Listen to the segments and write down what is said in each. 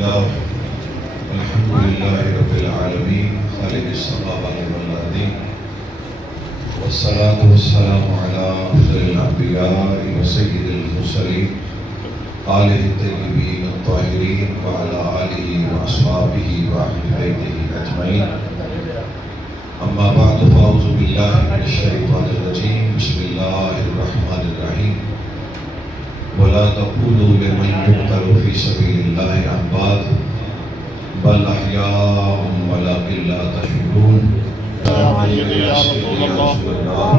الله الحمد لله رب العالمين خالق السماوات والأرض والصلاة والسلام على أفضل الأنبياء وسيد المرسلين آله الطيبين الطاهرين وعلى آله وأصحابه وأهل بيته أجمعين. أما بعد فأعوذ بالله من الشيطان الرجيم. بسم الله الرحمن الرحيم. ولا تقولوا لمن يقتل في سبيل الله أموات بل أحياء ولكن لا تشعرون. يا رسول الله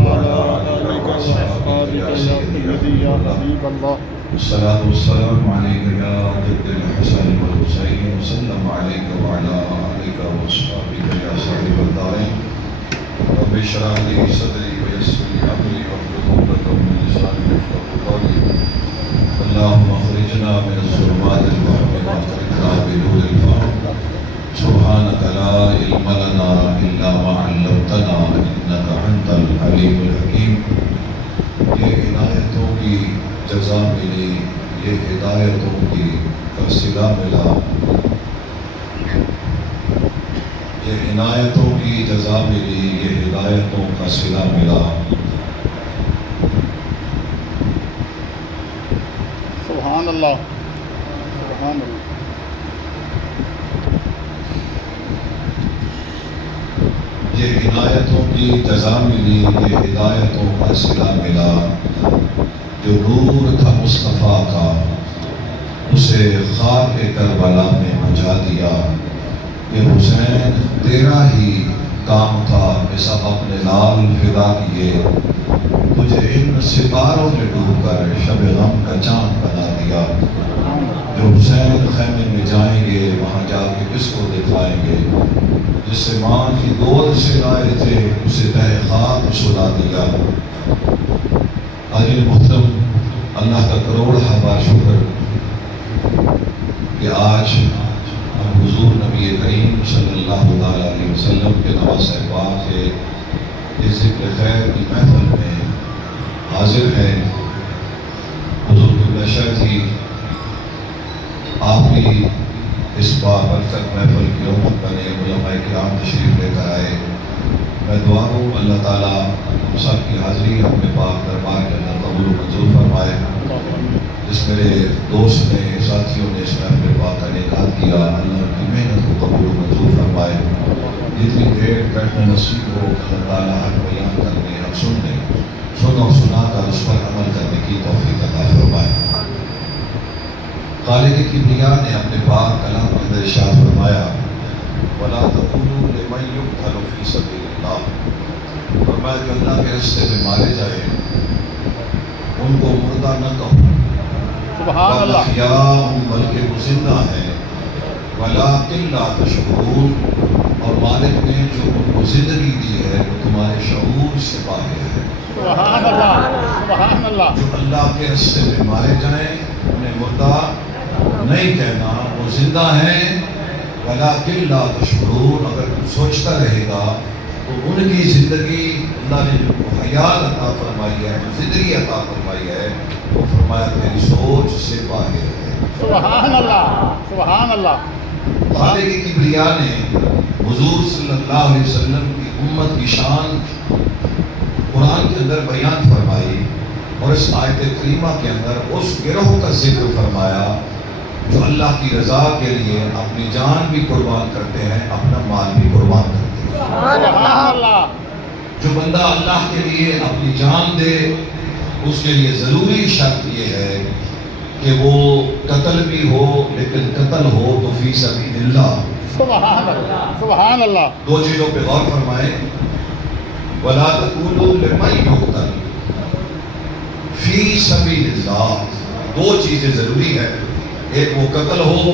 وعلى آلك وأصحابك يا سيدي يا حبيب الله. والصلاة والسلام عليك يا جد الحسن والحسين وسلم عليك وعلى آلك وأصحابك يا صاحب الدارين. رب اشرح لي صدري ويسر لي أمري واحلل عقدة من لساني يفقهوا قولي. اللهم اخرجنا من الظلمات الوهم واخرجنا بنور الفهم. سبحانك لا علم لنا إلا ما علمتنا إنك أنت العليم الحكيم. یہ عنایتوں کی جزا ملی، یہ ہدایتوں کی صلہ ملا. یہ عنایتوں کی جزا ملی، یہ ہدایتوں کا صلہ ملا. سبحان اللہ سبحان اللہ. یہ عنایتوں کی جزا ملی، یہ ہدایتوں کا صلہ ملا. جو نور تھا مصطفیٰ کا اسے خاک کربلا میں مچا دیا. یہ حسین تیرا ہی کام تھا کہ سب اپنے لال فدا کیے. تجھے ان ستاروں میں ڈوب کر شب غم کا چاند بنا دیا. جو حسین خیمے میں جائیں گے وہاں جا کے کس کو دکھلائیں گے. جسے ماں کی گود سے لائے تھے اسے تہ خاک سلا دیا. حاضرین محترم، اللہ کا کروڑہ بار شکر کہ آج ہم حضور نبی کریم صلی اللہ علیہ وسلم کے نواسہ پاک سے اس ذکر خیر کی محفل میں حاضر ہیں. حضور کی بشر تھی آپ بھی اس بابرکت محفل کی رحمت بنے. علماء کرام تشریف لے کر آئے. میں دعا ہوں اللہ تعالیٰ ہم سب کی حاضری اپنے پاک دربار کے اندر قبول و منظور فرمائے. جس میرے دوست نے ساتھیوں نے اس محفل پاک کا انعقاد کیا، اللہ کی محنت کو قبول و منظور فرمائے. جتنی دیر بیٹھنا نصیب ہو اللہ تعالیٰ حق بیان کرنے اور سننے سن اور سنا کر اس پر عمل کرنے کی توفیق عطا فرمائے. خالق کبریا نے اپنے پاک کلام کے اندر ارشاد فرمایا وَلَا تَقُولُوا لِمَن يُقْتَلُ فِي سَبِيلِ اللَّهِ. فرمایا جو اللہ کے راستے میں مارے جائیں ان کو مردہ نہ کہو. سبحان اللہ. احیاء بلکہ وہ زندہ ہیں. وَلَٰكِن لَا تَشْعُرُونَ. اور مالک نے جو ان کو زندگی دی ہے وہ تمہارے شعور سے باہر ہے. سبحان اللہ سبحان اللہ. جو اللہ کے راستے میں مارے جائیں انہیں مردہ نہیں کہنا، وہ زندہ ہیں. وَلَٰكِن لَا تَشْعُرُونَ. اگر تم سوچتا رہے گا تو ان کی زندگی اللہ نے جو حیات عطا فرمائی ہے، زندگی عطا فرمائی ہے، وہ فرمایا تیری سوچ سے باہر ہے. سبحان اللہ سبحان اللہ. خالق کبریا نے حضور صلی اللہ علیہ وسلم کی امت کی شان قرآن کے اندر بیان فرمائی اور اس آیت کریمہ کے اندر اس گروہ کا ذکر فرمایا جو اللہ کی رضا کے لیے اپنی جان بھی قربان کرتے ہیں، اپنا مال بھی قربان کرتے ہیں. سبحان اللہ. جو بندہ اللہ کے لیے اپنی جان دے اس کے لیے ضروری شرط یہ ہے کہ وہ قتل بھی ہو، لیکن قتل ہو تو فی سبیل اللہ. سبحان اللہ سبحان اللہ. دو چیزوں پہ غور فرمائیں. وَلَا تَقُولُوا لِمَن يُقْتَلُ فِي سَبِيلِ اللَّهِ. دو چیزیں ضروری ہیں، ایک وہ قتل ہو،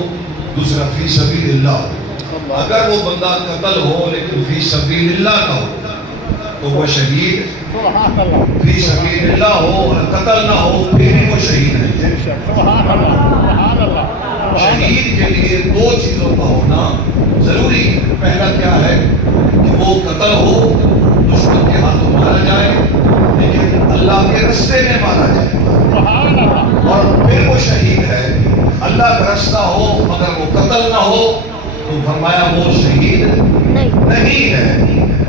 دوسرا فی سبیل اللہ. اگر وہ بندہ قتل ہو لیکن فی سبیل اللہ نہ ہو تو وہ شہید. سبحان اللہ. فی سبیل اللہ ہو اور قتل نہ ہو پھر وہ شہید نہیں ہے. سبحان اللہ سبحان اللہ. شہید کے لیے دو چیزوں کا ہونا ضروری ہے. پہلا کیا ہے کہ وہ قتل ہو، دشمن کے ہاتھوں مارا جائے، لیکن اللہ کے راستے میں مارا جائے. سبحان اللہ. اور پھر وہ شہید ہے اللہ کا رستہ ہو مگر وہ قتل نہ ہو تو فرمایا وہ شہید نہیں ہے۔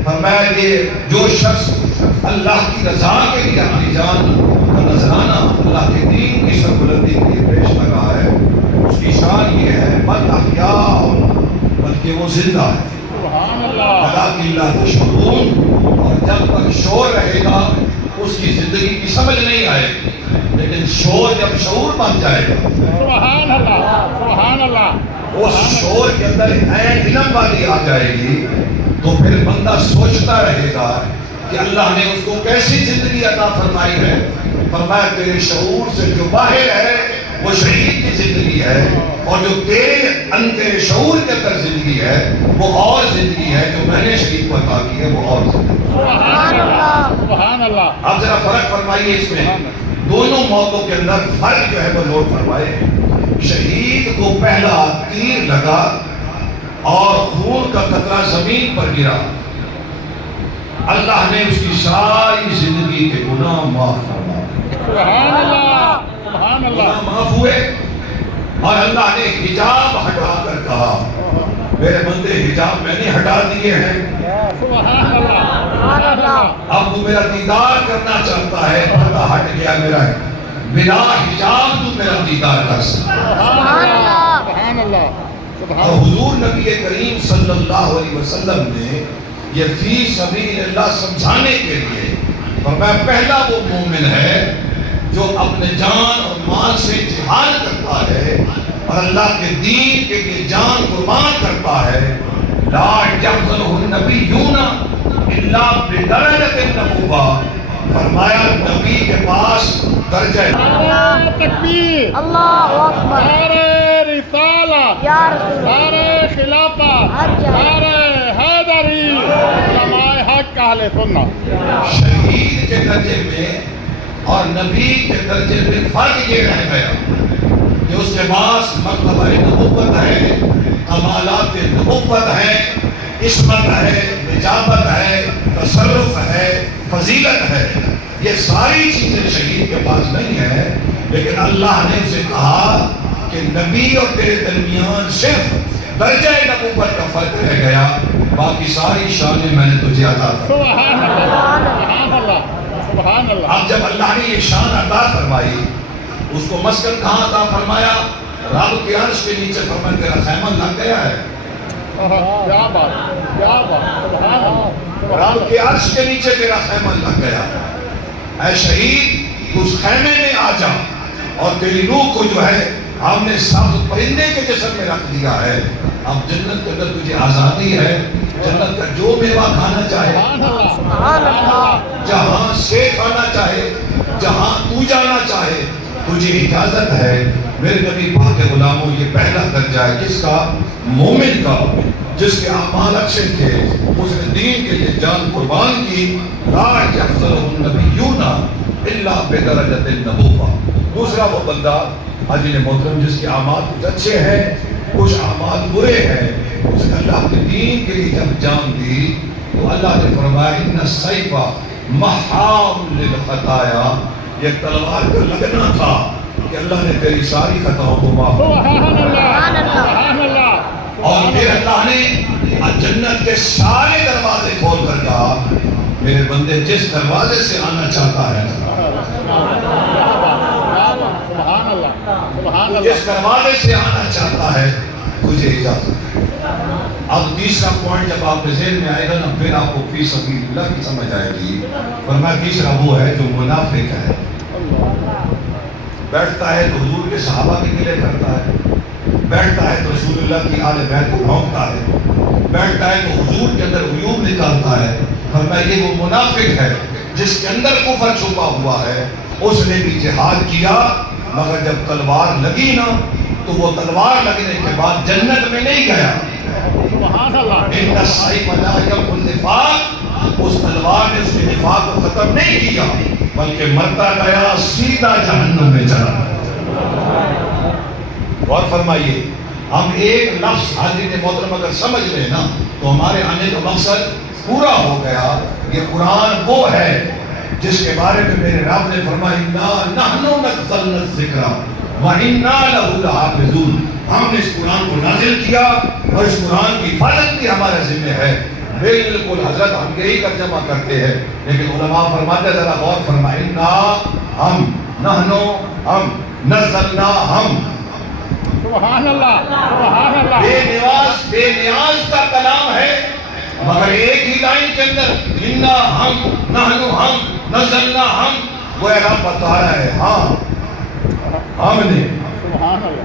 فرمایا کہ جو شخص اللہ کی رضا کے لیے اپنی جان کا نذرانہ اللہ کے دین کی سربلندی کے لیے پیش لگا ہے، اس کی شان یہ ہے بل احیاء، بلکہ وہ زندہ ہے۔ ولکن لا تشعرون، اور جب تک شور رہے گا اس کی زندگی کی سمجھ نہیں آئے گی، لیکن شور جب شعور بن جائے گا، سبحان اللہ، سبحان اللہ، اس شور کے اندر عین علم والی آ جائے گی تو پھر بندہ سوچتا رہے گا کہ اللہ نے اس کو کیسی زندگی عطا فرمائی ہے۔ فرمایا تیرے شعور سے جو باہر ہے وہ شہید کی زندگی ہے، اور جو تیرے شعور کے اندر زندگی ہے وہ اور زندگی ہے جو میں نے شہید کو عطا کی ہے، وہ اور زندگی۔ سبحان اللہ، سبحان اللہ۔ آپ ذرا فرق فرمائیے اس میں، دونوں موتوں کے اندر فرق جو ہے وہ نوٹ فرمائے۔ شہید کو پہلا تیر لگا اور خون کا قطرہ زمین پر گرا، اللہ نے اس کی ساری زندگی کے گناہ معاف فرما دیے۔ سبحان اللہ، سبحان اللہ۔ گناہ معاف ہوئے، اور اللہ نے حجاب ہٹا کر کہا میرے بندے حجاب میں نے ہٹا دیے ہیں، سبحان اللہ، سبحان اللہ۔ اب وہ میرا دیدار کرنا چاہتا ہے، پردہ ہٹ گیا میرا، بلا حجاب تو میرا دیدار کر سکتا۔ سبحان اللہ، سبحان اللہ، سبحان اور اللہ۔ حضور نبی کریم صلی اللہ علیہ وسلم نے یہ فی سبیل اللہ سمجھانے کے لیے فرمایا پہلا وہ مومن ہے جو اپنے جان اور مال سے جہاد کرتا ہے اور اللہ کے دین کے لیے جان قربان کرتا ہے۔ لا یحزنہ النبیون الا بدرجۃ النبوہ، فرمایا نبی کے پاس درجہ نعرہ تکبیر، اللہ اکبر، نعرہ رسالہ، یا رسول اللہ، نعرہ خلافت، نعرہ حیدری، علماء حق اہل سنت۔ شہید کے درجے میں اور نبی کے درجے میں فرق یہ رہ گیا کہ اس کے پاس مرتبہ نبوت ہے، کمالات نبوت ہے، عصمت ہے، نجابت ہے، تصرف ہے، فضیلت ہے، یہ ساری چیزیں شہید کے پاس نہیں ہے، لیکن اللہ نے اسے کہا کہ نبی اور تیرے درمیان صرف درجہ نبوت کا فرق رہ گیا، باقی ساری شانیں میں نے تجھے عطا کی۔ سبحان اللہ، سبحان اللہ، سبحان اللہ۔ اب جب اللہ نے یہ شان عطا فرمائی، اس کو مسکن کہاں عطا فرمایا؟ رب کے عرش کے نیچے، فرمایا تیرا خیمہ لگ گیا ہے۔ کیا بات، کیا بات، سبحان اللہ، رب کے عرش کے نیچے تیرا خیمہ لگ گیا۔ اے شہید تو اس خیمے میں آ جا، اور تیری روح کو جو ہے ہم نے سبز پرندے کے جسم میں رکھ دیا ہے۔ اب جنت کے اندر تجھے آزادی ہے، جنت کا جو میوہ کھانا چاہے، سبحان اللہ، جہاں سے کھانا چاہے، جہاں تو جانا چاہے، تجھے اجازت ہے۔ میرے نبی پاک کے غلاموں، یہ پہلا درجہ ہے کس کا؟ مومن کا، جس کے اعمال اچھے تھے، اس نے دین کے لیے جان قربان کی۔ لا یحزنہ النبیون الا بدرجۃ النبوہ۔ دوسرا وہ بندہ حاجی محترم جس کے اعمال کچھ اچھے ہیں، کچھ اعمال برے ہیں، اس نے اللہ کے دین کے لیے جب جان دی تو اللہ نے فرمایا ان السیف محام للخطایا، یہ تلوار کا لگنا تھا کہ اللہ نے تیری ساری خطاؤں کو معاف کیا۔ سبحان اللہ، سبحان اللہ۔ اور پھر اللہ نے جنت کے سارے دروازے کھول کر کہا میرے بندے جس دروازے سے آنا چاہتا ہے، سبحان اللہ، سبحان اللہ۔ جس دروازے سے آنا چاہتا ہے تجھے اجازت ہے۔ اب تیسرا پوائنٹ جب آپ کے ذہن میں آئے گا نا، پھر آپ کو فی سبیل اللہ کی سمجھ آئے گی۔ فرمایا تیسرا وہ ہے جو منافق ہے، بیٹھتا ہے تو حضور کے صحابہ کے گلے کرتا ہے، بیٹھتا ہے تو رسول اللہ کی آل بیت کو بھونکتا ہے، بیٹھتا ہے تو حضور کے اندر عیوب نکالتا ہے۔ فرمایا یہ وہ منافق ہے جس کے اندر کفر چھپا ہوا ہے۔ اس نے بھی جہاد کیا، مگر جب تلوار لگی نا تو وہ تلوار لگنے کے بعد جنت میں نہیں گیا۔ سبحان اللہ، ان السیف لا یمحو النفاق، اس تلوار نے اس کے نفاق کو ختم نہیں کیا، بلکہ مرتا گیا سیدھا جہنم میں چلا گیا۔ غور فرمائیے، ہم ایک لفظ حاضرین محترم اگر سمجھ لیں نا تو ہمارے آنے کا مقصد پورا ہو گیا۔ یہ قرآن وہ ہے جس کے بارے میں میرے رب نے فرمایا اِنَّا نَحْنُ نَزَّلْنَا الذِّکْرَ وَإِنَّا لَهُ لَحَافِظُونَ، ہم نے اس قرآن کو نازل کیا اور اس قرآن کی حفاظت بھی ہمارے ذمہ ہے۔ بالکل حضرت ہم یہی ترجمہ کرتے ہیں، لیکن علماء فرماتے ہیں ذرا غور فرمائیں، اِنَّا ہم، نحنو ہم، نزلنا ہم، سبحان اللہ سبحان اللہ، بے نیاز کا کلام ہے، مگر ایک ہی لائن کے اندر اِنَّا ہم، نحنو ہم، نزلنا ہم، وہ اعلان بتا رہا ہے ہاں ہم نے، سبحان اللہ،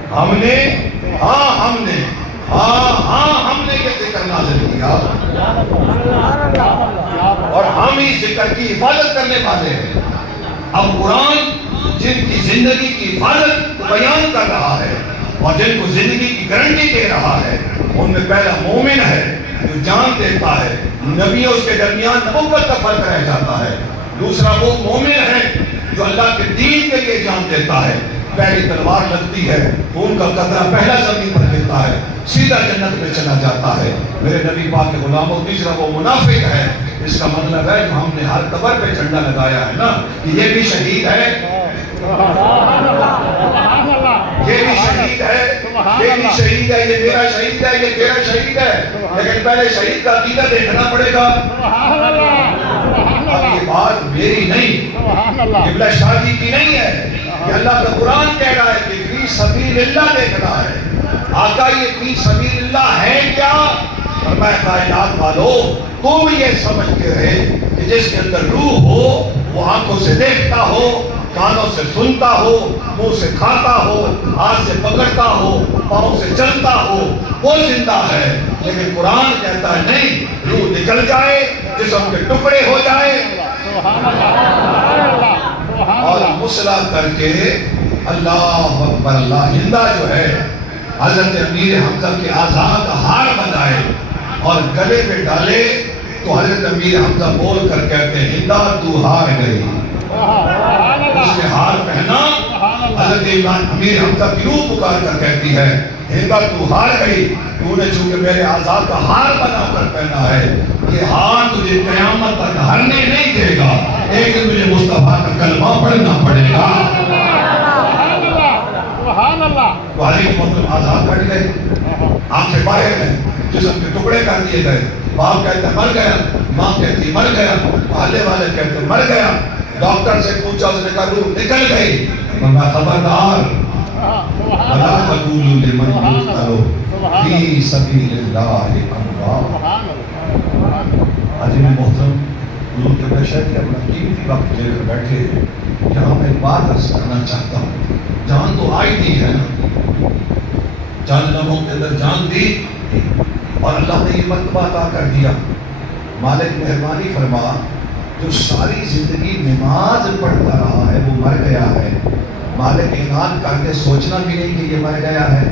ہم نے یہ ذکر نازل کیا اور ہم ہی ذکر کی حفاظت کرنے والے ہیں۔ اب قرآن جن کی زندگی کی حفاظت بیان کر رہا ہے اور جن کو زندگی کی گارنٹی دے رہا ہے، ان میں پہلا مومن ہے جو جان دیتا ہے، نبی اس کے درمیان نبوت کا فرق رہ جاتا ہے۔ دوسرا وہ مومن ہے جو اللہ کے دین کے لیے جان دیتا ہے، پہلی تلوار لگتی ہے، خون کا قطرہ پہلا زمین پر گرتا ہے، سیدھا جنت میں چلا جاتا ہے۔ میرے نبی پاک کے غلاموں، تیسرا وہ منافق ہے، اس کا مطلب ہے جو ہم نے ہر قبر پہ جھنڈا لگایا ہے نا کہ یہ بھی شہید ہے، یہ بھی شہید ہے، یہ بھی شہید ہے، یہ میرا شہید ہے، یہ تیرا شہید ہے، لیکن پہلے شہید کا عقیدہ دیکھنا پڑے گا۔ اب یہ بات میری نہیں، قبلہ شادی کی نہیں ہے، یہ اللہ کا قرآن کہہ رہا ہے کہ فی سبیل اللہ دیکھ رہا ہے۔ آقا یہ فی سبیل اللہ ہے کیا؟ فرمایا کائنات والو تم یہ سمجھتے رہے کہ جس کے اندر روح ہو وہ آنکھوں سے دیکھتا ہو، کانوں سے سنتا ہو، منہ سے کھاتا ہو، ہاتھ سے پکڑتا ہو، پاؤں سے چلتا ہو، وہ زندہ ہے۔ لیکن قرآن کہتا ہے نہیں، روح نکل جائے، جسم کے ٹکڑے ہو جائے اور مسلح کر کے اللہ اکبر، اللہ زندہ جو ہے، حضرت امیر حمزہ کے اعضاء کا ہار بنائے اور گلے پہ ڈالے تو حضرت امیر حمزہ بول کر کہتے ہیں ہندا تو ہار گئی۔ اس نے ہار پہنا، حضرت امیر حمزہ کی روح پکار کر کہتی ہے ہندا تو ہار گئی، تو نے چونکہ میرے اعضاء کا ہار بنا کر پہنا ہے، یہ ہار تجھے قیامت تک ہرنے نہیں دے گا، ایک دن مجھے مصطفیٰ کا کلمہ پڑھنا پڑے گا۔ والی کے مطلب آزاد کٹ گئے، آنکھیں باہر ہیں، جسم کے ٹکڑے کر دیے گئے، باپ کہتے مر گیا، ماں کہتی مر گیا، محلے والے کہتے مر گیا، ڈاکٹر سے پوچھا، اس نے کہا روح نکل گئی۔ فرمایا خبردار، وَلَا تَقُولُوا لِمَنْ يُقْتَلُ فِي سَبِيلِ اللَّهِ أَمْوَاتٌ۔ عظیم محترم حضور کے پیشہ کہ اپنا قیمتی وقت لے کر بیٹھے، یہاں میں ایک بات عرض کرنا چاہتا ہوں، جان تو آئی دی ہے نا، چند لمحوں کے اندر جان دی اور اللہ نے یہ مرتبہ عطا کر دیا۔ مالک مہربانی فرما، جو ساری زندگی نماز پڑھتا رہا ہے وہ مر گیا ہے، مالک اعلان کر کے سوچنا بھی نہیں کہ یہ مر گیا ہے۔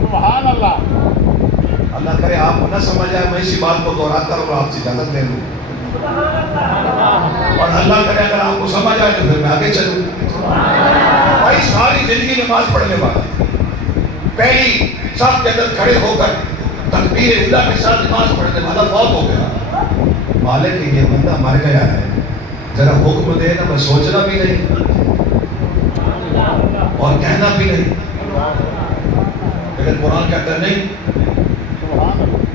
سبحان اللہ، اللہ کرے آپ کو نہ سمجھ آئے، میں اسی بات کو دہراتا رہوں اور آپ سے اجازت لے لوں، اور اللہ کرے اگر آپ کو سمجھ آئے تو پھر میں آگے چلوں۔ بھائی ساری زندگی نماز پڑھنے والا، پہلی صف کے اندر کھڑے ہو کر تکبیر اللہ کے ساتھ نماز پڑھنے والا فوت ہو گیا، مالک یہ بندہ مر گیا ہے، ذرا حکم دے نا، میں سوچنا بھی نہیں اور کہنا بھی نہیں، لیکن قرآن کہتا ہے نہیں،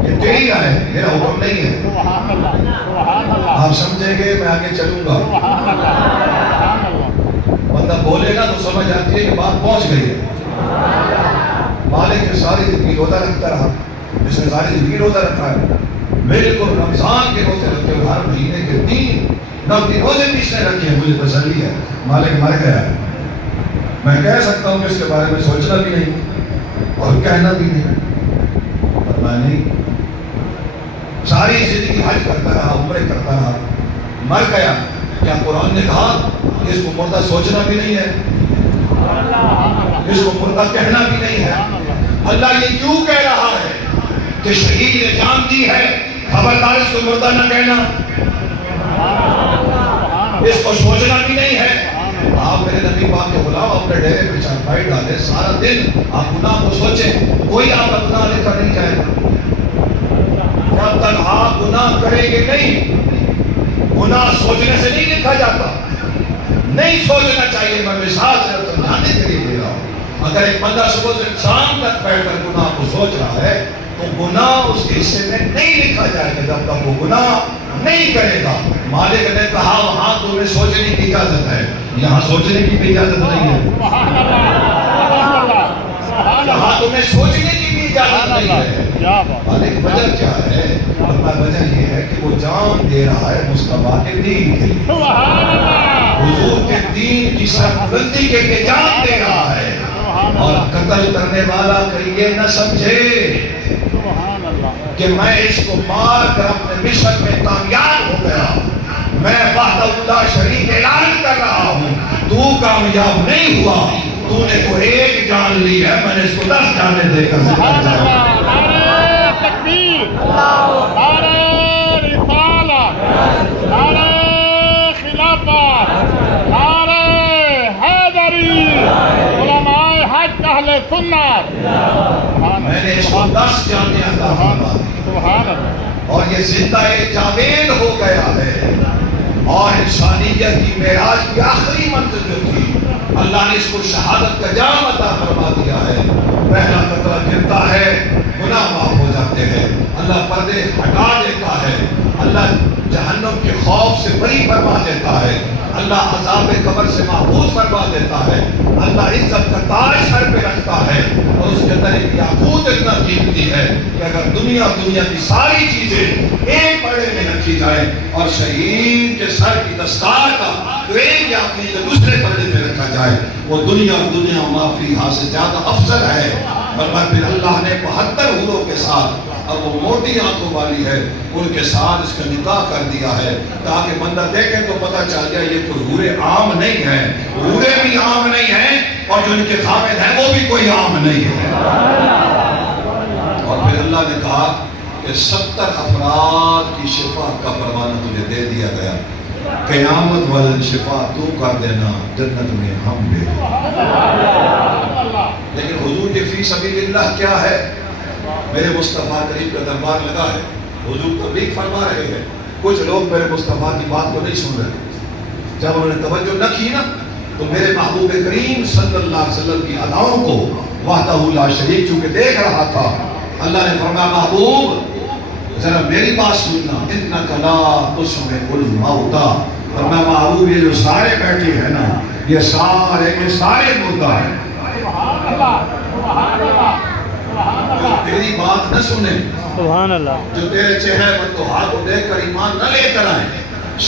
یہ تیری رائے ہے، میرا حکم نہیں ہے، آپ سمجھیں گے میں آگے چلوں گا۔ بندہ بولے گا تو سمجھ آتی ہے کہ بات پہنچ گئی ہے۔ مالک نے ساری زندگی روزہ رکھتا رہا، جس نے ساری زندگی روزہ رکھا ہے، بالکل رمضان کے روزے رکھتے ہوئے ہر مہینے کے 9 روزے بھی اس نے رکھے ہیں، مجھے تسلی ہے مالک مر گیا ہے۔ میں کہہ سکتا ہوں کہ اس کے بارے میں سوچنا بھی نہیں اور کہنا بھی نہیں، اور میں نہیں، ساری زندگی حج کرتا رہا، عمرے کرتا رہا، مر گیا۔ کیا قرآن نے کہا کہ اس کو مردہ سوچنا بھی نہیں ہے، اس کو مردہ کہنا بھی نہیں ہے؟ اللہ یہ کیوں کہہ رہا ہے کہ شہید نے جان دی ہے، خبردار اس کو مردہ نہ کہنا، اس کو سوچنا بھی نہیں ہے۔ آپ میرے نبی پاک کے غلام اپنے ڈیرے پہ چارپائی ڈالے، سارا دن آپ گناہ کو سوچیں، کوئی آپ کا گناہ لکھا نہیں جائے گا جب تک آپ گناہ کریں گے نہیں۔ گناہ سوچنے سے نہیں لکھا جاتا، نہیں سوچنا چاہیے. میں مثال صرف سمجھانے کے لیے دے رہا ہوں. اگر ایک بندہ صبح سے شام تک بیٹھ کر گناہ کو سوچ رہا ہے تو گناہ اس کے حصے میں نہیں لکھا جائے گا جب تک وہ گناہ نہیں کرے گا. مالک نے کہا وہاں تمہیں سوچنے کی اجازت ہے, یہاں سوچنے کی بھی اجازت نہیں ہے. یہاں تمہیں سوچنے کی بھی اجازت نہیں ہے. مالک وجہ کیا ہے؟ وجہ یہ ہے کہ وہ جان دے رہا ہے مصطفیٰ کے دین کے لیے, حضور کے دین کی سربلندی کے لیے جان دے رہا ہے. اور قتل کرنے والا کہ یہ نہ سمجھے کہ میں اس کو مار کر اپنے مشن میں کامیاب ہو گیا, میں وحدہ لا شریک اعلان کر رہا ہوں. تو کامیاب نہیں ہوا, تو نے تو ایک جان لی ہے, میں نے اس کو 10 جانیں دے کر زندہ کیا. نعرہ تکبیر, نعرہ رسالت, نعرہ خلافت, نعرہ حیدری, علماء حق اہل سنت. میں نے اس کو 10 جانیں عطا فرما دی اور یہ زندہ جاوید ہو گیا ہے. اور انسانیت کی معراج کی آخری منزل جو تھی, اللہ نے اس کو شہادت کا جام عطا فرما دیا ہے. پہلا قطرہ گرتا ہے, گناہ معاف ہو جاتے ہیں, اللہ پردے ہٹا دیتا ہے, اللہ جہنم کے خوف سے بری فرما دیتا ہے, اللہ عذاب قبر سے محفوظ فرما دیتا ہے, اللہ عزت کا تاج سر پہ رکھتا ہے. اور اس کے اندر ایک یاقوت اتنا قیمتی ہے کہ اگر دنیا کی ساری چیزیں ایک پردے میں رکھی جائے اور شہید کے سر کی دستار کا تو ایک یاقوت دوسرے پردے میں رکھا جائے, وہ دنیا معافی ہاں سے زیادہ افضل ہے. اور پھر اللہ نے 72 حوروں کے ساتھ, اور وہ موٹی آنکھوں والی ہے, ان کے ساتھ اس کا نکاح کر دیا ہے تاکہ بندہ دیکھے تو پتہ چل جائے یہ کوئی حورے عام نہیں ہیں, حورے بھی عام نہیں ہیں, اور جو ان کے خامد ہیں وہ بھی کوئی عام نہیں ہے. اور پھر اللہ نے کہا کہ 70 افراد کی شفا کا پروانہ تجھے دے دیا گیا, قیامت والن شفا تو کر دینا, جنت میں ہم دے دیں. لیکن حضور کے فی سبیل اللہ کیا ہے؟ میرے مصطفیٰ کریم کا دربار لگا ہے, حضور تبلیغ فرما رہے ہیں, کچھ لوگ میرے مصطفیٰ کی بات کو نہیں سن رہے. جب انہوں نے توجہ نہ کی نا تو میرے محبوب کریم صلی اللہ علیہ وسلم کی اداؤں کو وحدہ لا شریک چونکہ دیکھ رہا تھا, اللہ نے فرمایا محبوب ذرا میری بات سننا, انک لا تسمع الموتى. فرمایا محبوب یہ جو سارے بیٹھے ہیں نا یہ سارے مردہ ہیں, جو تیری بات نہ سنیں, سبحان اللہ, جو تیرے چہرے پر تو ہاتھ کو دیکھ کر ایمان نہ لے کر آئیں,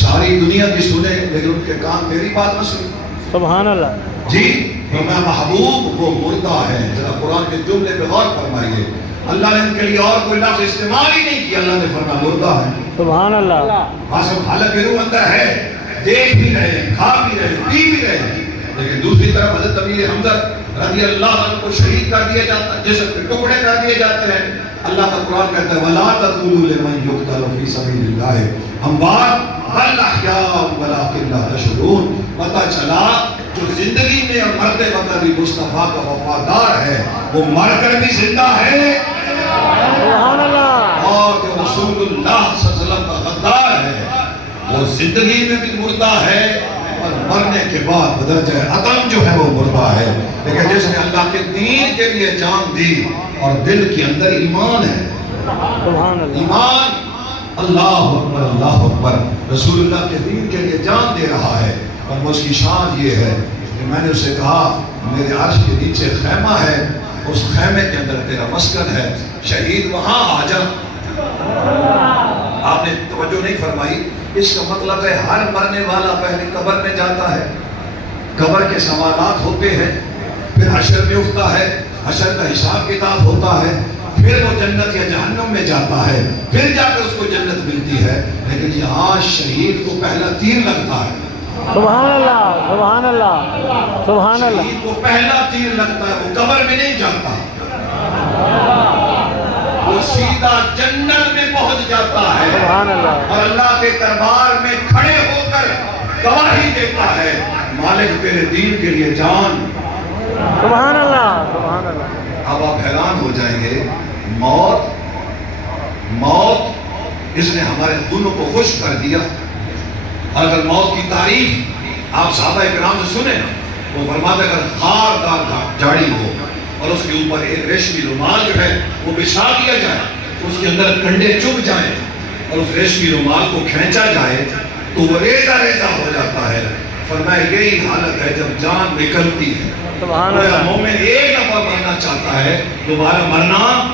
ساری دنیا کی سنیں لیکن ان کے کان تیری بات نہ سنیں. سبحان اللہ. جی فرمایا محبوب وہ مردہ ہے. ذرا قرآن کے جملے پہ غور فرمائیے, اللہ نے ان کے لیے اور کوئی لفظ استعمال ہی نہیں کیا, اللہ نے فرمایا مردہ ہے. سبحان اللہ. آسم حالت روح اندر ہے, دیکھ بھی رہے ہیں, کھا بھی رہے ہیں, پی بھی رہے ہیں, لیکن دوسری طرف حضرت امیر حمزہ رضی اللہ عنہ کو شہید کر دیا جاتا ہے, جسم کے ٹکڑے کر دیے جاتے ہیں. اللہ کا قرآن کہتا ہے وَلَا تَقُولُوا لِمَنْ يُقْتَلُ فِي سَبِيلِ اللَّهِ أَمْوَاتٌ بَلْ أَحْيَاءٌ وَلَٰكِنْ لَا تَشْعُرُونَ. پتہ چلا جو زندگی میں اور مرتے وقت بھی مصطفیٰ کا وفادار ہے وہ مر کر بھی زندہ ہے, سبحان اللہ. اور جو رسول اللہ صلی اللہ علیہ وسلم کا غدار ہے وہ زندگی میں بھی مردہ ہے اور مرنے کے بعد بدرجہ عدم جو ہے وہ مردہ ہے. لیکن جس نے اللہ کے دین کے لیے جان دی اور دل کے اندر ایمان ہے, سبحان اللہ. ایمان, اللہ اکبر اللہ اکبر, رسول اللہ کے دین کے لیے جان دے رہا ہے. اور اس کی شان یہ ہے کہ میں نے اسے کہا میرے عرش کے نیچے خیمہ ہے, اس خیمے کے اندر تیرا مسکن ہے, شہید وہاں آ جا. آپ نے توجہ نہیں فرمائی, اس کا مطلب ہے ہر مرنے والا پہلے قبر میں جاتا ہے, قبر کے سوالات ہوتے ہیں, پھر حشر میں اٹھتا ہے, حشر کا حساب کتاب ہوتا ہے, پھر وہ جنت یا جہنم میں جاتا ہے, پھر جا کر اس کو جنت ملتی ہے. لیکن یہاں شہید کو پہلا تیر لگتا ہے, سبحان اللہ, سبحان اللہ, سبحان اللہ. شہید کو پہلا تیر لگتا ہے, وہ قبر میں نہیں جاتا, وہ سیدھا جنت میں پہنچ جاتا ہے, سبحان اللہ. اور اللہ کے دربار میں کھڑے ہو کر گواہی دیتا ہے مالک تیرے دین کے لیے جان. سبحان اللہ, سبحان اللہ. اب آپ حیران ہو جائیں گے, موت اس نے ہمارے خونوں کو خشک کر دیا. اور اگر موت کی تعریف آپ صحابہ کرام سے سنیں نا، وہ فرماتے اگر خاردار جاڑی ہو اور اس کے اوپر ایک ریشمی رومال جو ہے وہ بچھا دیا جائے، اس کے اندر کنڈے چبھ جائیں اور اس ریشمی رومال کو کھینچا جائے تو وہ ریزہ ریزہ ہو جاتا ہے۔ فرمایا یہی حالت ہے جب جان نکلتی ہے۔ مومن ایک دفعہ مرنا چاہتا ہے، دوبارہ مرنا